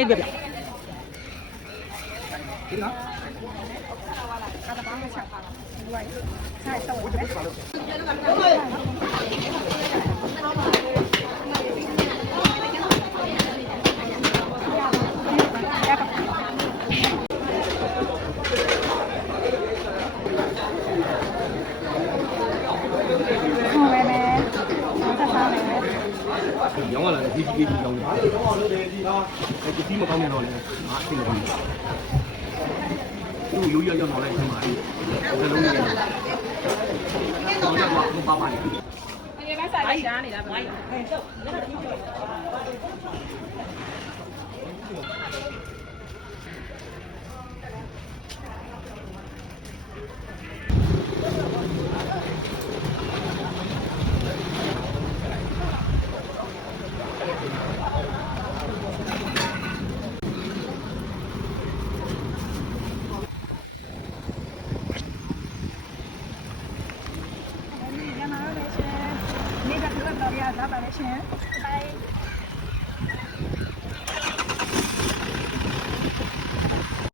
လေးပြပြဒီနော်ကားတပေါင်းနဲ့ချက်ပါလားဒီဝိုင်းဆိုင်တော့တယ် ရောင်းရလာတယ်ဒီကြီးရောင်းတယ်အဲဒီဒီမကောင်းနေတော့လေငါအသိမကောင်းဘူးသူရိုးရိုးရောက်တော့လိုက်ဆင်းပါလေဘယ်လုံးနေလဲတော့တော့ဘာပါလဲဒီနေ့ဆိုင်လိုက်ရှားနေတာဗျာ你这个到底要咋办的钱？